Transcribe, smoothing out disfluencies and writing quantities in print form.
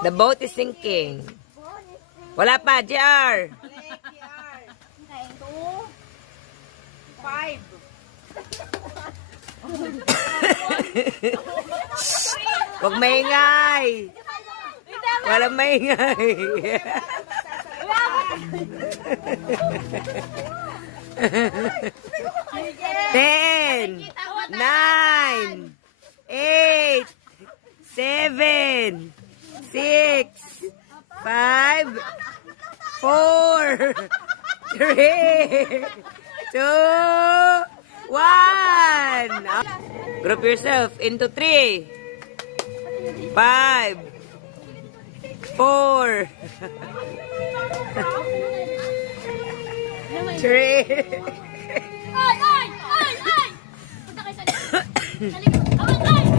The boat is sinking. Wala pa, JR. 2, 5. Huwag maingay. Walang maingay. Ten, 9, 8, 7, 6, 5, 4, 3, 2, 1. Group yourself into 3, 5, 4, 3. Ay! Punta kayo sa likod. Sa likod. Ay!